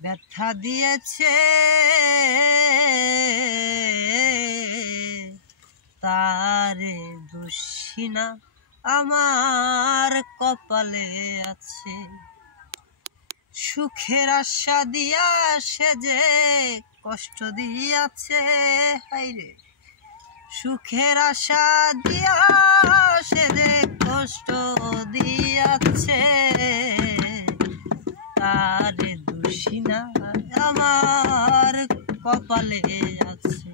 ব্যথা দিয়েছে তারে দোষী না আমার কপালে আছে। সুখের আশা দিয়া সে যে কষ্ট দিয়াছে, হায়রে সুখের আশা দিয়া সে যে কষ্ট দিয়াছে, তারে দোষী না আমার কপালে আছে।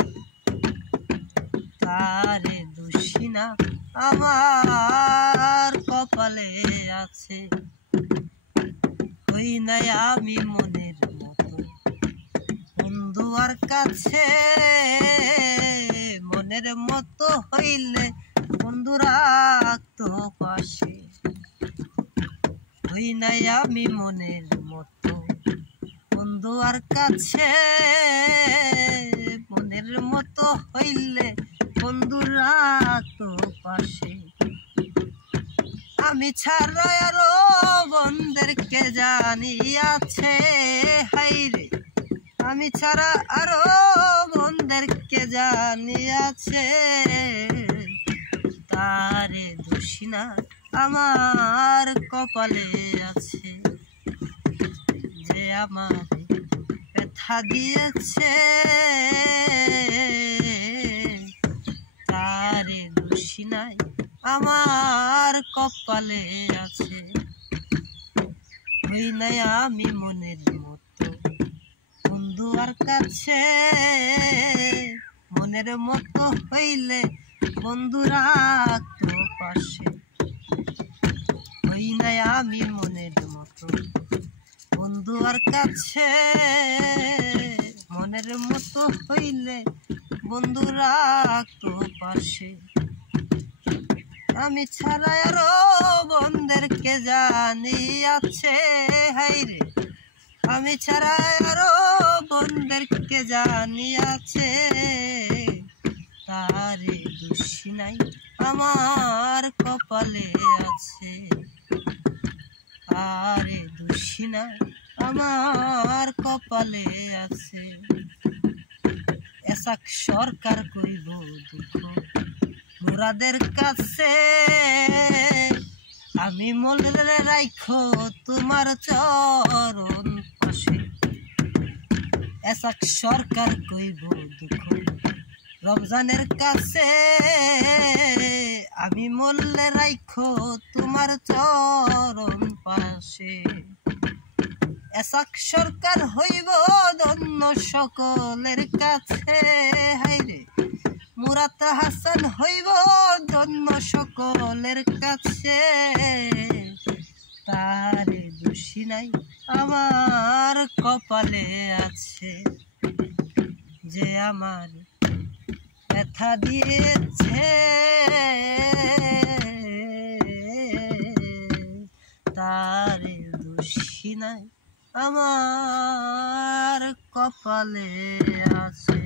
তারে দোষী না আমার কপালে আছে। হই নাই আমি মনের মতো বন্ধু আর কাছে, মনের মতো হইলে বন্ধু রাখতো পাশে। হই নাই আমি মনের মতো বন্ধু আর কাছে, মনের মতো হইলে বন্ধু রাখতো পাশে। আমি ছাড়া আরো বন্ধুদেরকে জানিয়াছে, হায়রে আমি ছাড়া আরো বন্ধুদেরকে জানিয়াছে, তারে দোষী না আমার কপালে আছে। যে আমার ব্যথা দিয়েছে তারে দোষী নাই আমার কপালে আছে। হই নাই আমি মনের মতো বন্ধু আর কাছে, মনের মতো হইলে বন্ধু রাখতো পাশে। হই নাই আমি মনের মতো বন্ধু আর কাছে, মনের মতো হইলে বন্ধু রাখতো পাশে। আমি ছাড়া আরো বন্ধুদেরকে জানিয়াছে, হায়রে আমি ছাড়া আরো বন্ধুদেরকে জানিয়াছে, তারে দোষী নাই আমার কপালে আছে। তারে দোষী নাই আমার কপালে আছে। এসাক সরকার কইব দুঃখ মুরাদের কাছে, আমি মনে রাখো তোমার চরণ পাশে। এসাক সরকার কইব দুঃখ রমজানের কাছে, আমি মনে রাখো তোমার চরণ পাশে। এসাক সরকার হইব ধন্য সকলের কাছে, হায়রে মুরাদ হাসান হইব ধন্য সকলের কাছে, তারে দোষী নাই আমার কপালে আছে। যে আমার ব্যথা দিয়েছে তারে দোষী নাই আমার কপালে আছে।